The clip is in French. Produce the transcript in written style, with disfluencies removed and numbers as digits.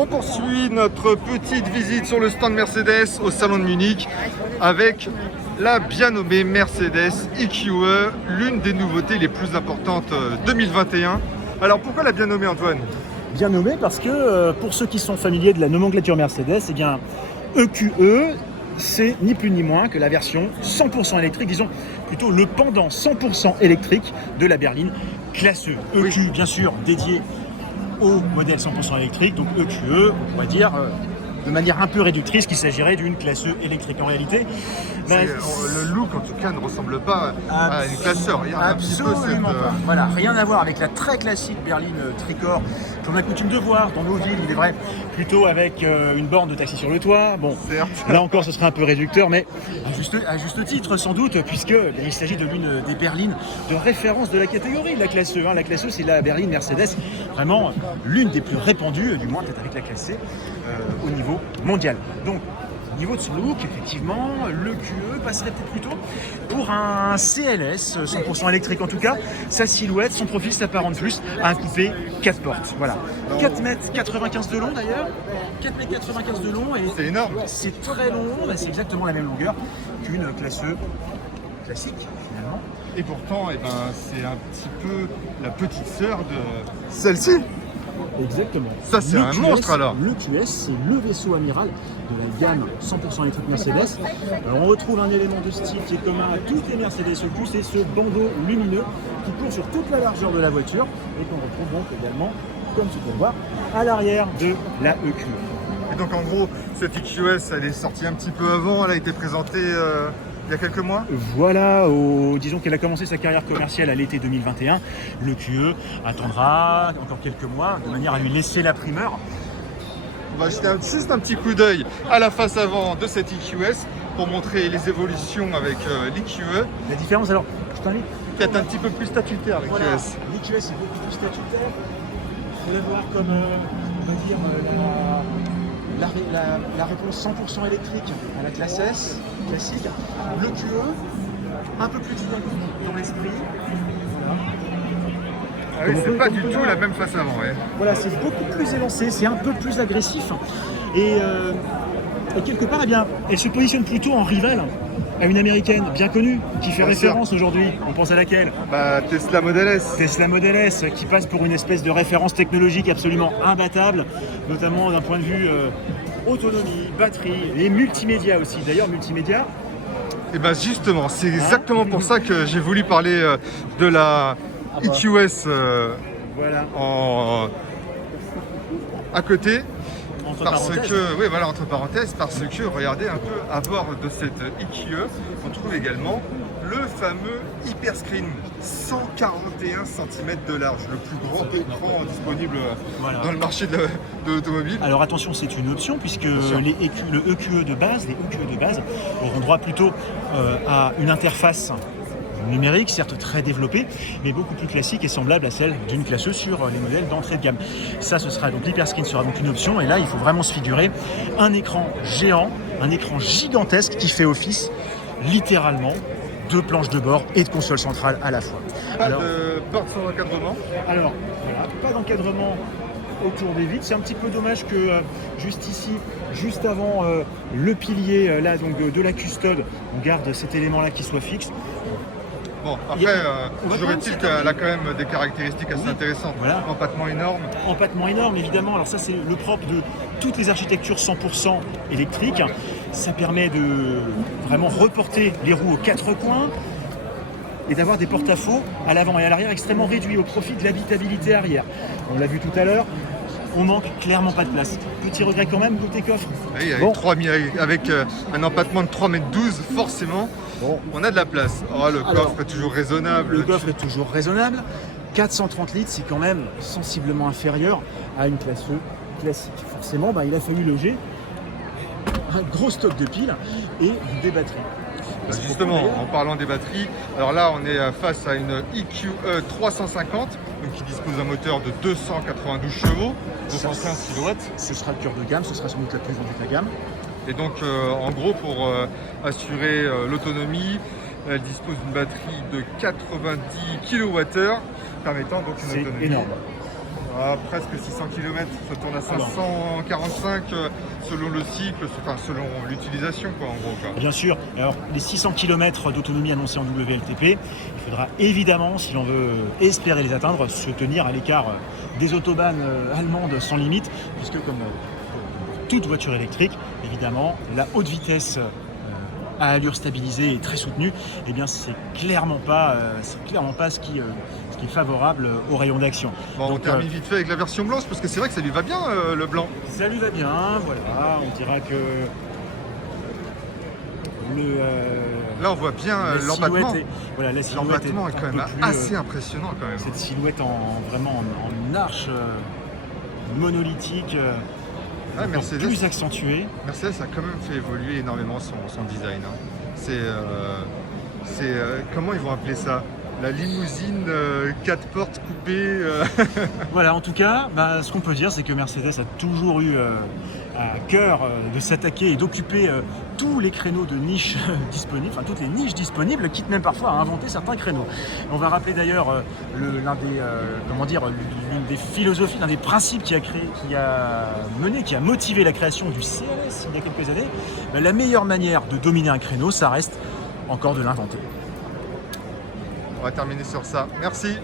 On poursuit notre petite visite sur le stand Mercedes au salon de Munich avec la bien nommée Mercedes EQE, l'une des nouveautés les plus importantes 2021. Alors pourquoi la bien nommée, Antoine? Bien nommé parce que pour ceux qui sont familiers de la nomenclature Mercedes, eh bien EQE, c'est ni plus ni moins que la version 100% électrique, disons plutôt le pendant 100% électrique de la berline classe E. EQ, bien sûr, dédié au modèle 100% électrique, donc EQE, on pourrait dire de manière un peu réductrice qu'il s'agirait d'une classe E électrique. En réalité, le look en tout cas ne ressemble pas à une classe E. Absolument pas. Voilà, rien à voir avec la très classique berline tricorps qu'on a coutume de voir dans nos villes, il est vrai, plutôt avec une borne de taxi sur le toit. Bon, certes. Là encore ce serait un peu réducteur, mais à juste titre sans doute, puisque il s'agit de l'une des berlines de référence de la catégorie de la classe E. La classe E, c'est la berline Mercedes, vraiment l'une des plus répandues, du moins peut-être avec la classe C, au niveau mondial. Donc, au niveau de son look, effectivement, le QE passerait peut-être plutôt pour un CLS 100% électrique. En tout cas, sa silhouette, son profil s'apparente plus à un coupé 4 portes. Voilà. 4,95 m de long d'ailleurs. 4,95 m de long. Et c'est énorme. C'est très long. C'est exactement la même longueur qu'une classe E classique, finalement. Et pourtant, c'est un petit peu la petite sœur de celle-ci. Exactement. Ça, c'est un monstre alors. Le QS, c'est le vaisseau amiral de la gamme 100% électrique Mercedes. Alors, on retrouve un élément de style qui est commun à toutes les Mercedes EQ, c'est ce bandeau lumineux qui court sur toute la largeur de la voiture et qu'on retrouve donc également, comme tu peux le voir, à l'arrière de la EQ. Et donc en gros, cette EQS, elle est sortie un petit peu avant, elle a été présentée il y a quelques mois. Voilà, disons qu'elle a commencé sa carrière commerciale à l'été 2021. Le QE attendra encore quelques mois de manière à lui laisser la primeur. On va jeter juste un petit coup d'œil à la face avant de cette EQS pour montrer les évolutions avec l'EQE. La différence, alors, je t'invite. Peut-être un petit peu plus statutaire l'EQS. Voilà, l'EQS est beaucoup plus statutaire. Il faut la voir comme, on va dire, la réponse 100% électrique à la classe S classique. Le QE, un peu plus dans l'esprit. Voilà. Ah oui, c'est pas du tout la même face avant. Ouais. Voilà, c'est beaucoup plus élancé, c'est un peu plus agressif. Et quelque part, eh bien, elle se positionne plutôt en rivale à une américaine bien connue qui fait référence aujourd'hui. On pense à laquelle? Tesla Model S. Tesla Model S qui passe pour une espèce de référence technologique absolument imbattable, notamment d'un point de vue autonomie, batterie et multimédia aussi. D'ailleurs, multimédia. Et bien justement, c'est exactement pour ça que j'ai voulu parler de la EQS voilà. À côté. Entre parce parenthèses. que, oui, voilà, entre parenthèses, parce que, regardez un peu, à bord de cette EQE, on trouve également le fameux Hyperscreen, 141 cm de large, le plus grand écran disponible dans le marché de l'automobile. Alors attention, c'est une option puisque le EQE de base auront droit plutôt à une interface numérique, certes très développée, mais beaucoup plus classique et semblable à celle d'une classe E sur les modèles d'entrée de gamme. Ça, ce sera donc l'Hyperscreen sera donc une option, et là, il faut vraiment se figurer un écran géant, un écran gigantesque qui fait office littéralement de planches de bord et de console centrale à la fois. Pas de porte sans encadrement. Alors, voilà, pas d'encadrement autour des vitres. C'est un petit peu dommage que juste ici, juste avant le pilier là, donc, de la custode, on garde cet élément-là qui soit fixe. Bon, après, toujours est-il qu'elle a quand même des caractéristiques assez intéressantes. Voilà. Empattement énorme. Empattement énorme, évidemment. Alors ça, c'est le propre de toutes les architectures 100% électriques. Ça permet de vraiment reporter les roues aux quatre coins et d'avoir des porte-à-faux à l'avant et à l'arrière extrêmement réduits au profit de l'habitabilité arrière. On l'a vu tout à l'heure, on manque clairement pas de place. Petit regret quand même côté coffre. Oui, avec, un empattement de 3,12 m, forcément, on a de la place. Oh, le coffre est toujours raisonnable. Le coffre est toujours raisonnable. 430 litres, c'est quand même sensiblement inférieur à une classe E classique. Forcément, il a fallu loger un gros stock de piles et des batteries. Justement, en parlant des batteries, alors là on est face à une EQE 350 donc qui dispose d'un moteur de 292 chevaux, 215 kW. Ce sera le cœur de gamme, ce sera sans doute la plus vendue de la gamme. Et donc en gros pour assurer l'autonomie, elle dispose d'une batterie de 90 kWh permettant donc une autonomie énorme. Presque 600 km, ça tourne à 545 selon le cycle, enfin selon l'utilisation quoi en gros quoi. Bien sûr, alors les 600 km d'autonomie annoncés en WLTP, il faudra évidemment, si l'on veut espérer les atteindre, se tenir à l'écart des autobahnes allemandes sans limite, puisque comme toute voiture électrique, évidemment, la haute vitesse à allure stabilisée et très soutenue, eh bien c'est clairement pas ce qui est favorable au rayon d'action. Bon, on termine vite fait avec la version blanche parce que c'est vrai que ça lui va bien le blanc. Ça lui va bien, voilà, on dira que là on voit bien l'empattement. Voilà, la silhouette l'empattement est quand même assez impressionnant quand même. Cette silhouette vraiment en arche monolithique. Mercedes, plus accentué. Mercedes a quand même fait évoluer énormément son design. C'est comment ils vont appeler ça? La limousine 4 portes coupées. Voilà, en tout cas, ce qu'on peut dire, c'est que Mercedes a toujours eu à cœur de s'attaquer et d'occuper tous les créneaux de niche disponibles, enfin toutes les niches disponibles, quitte même parfois à inventer certains créneaux. On va rappeler d'ailleurs l'une des philosophies, l'un des principes qui a motivé la création du CLS il y a quelques années. La meilleure manière de dominer un créneau, ça reste encore de l'inventer. On va terminer sur ça. Merci.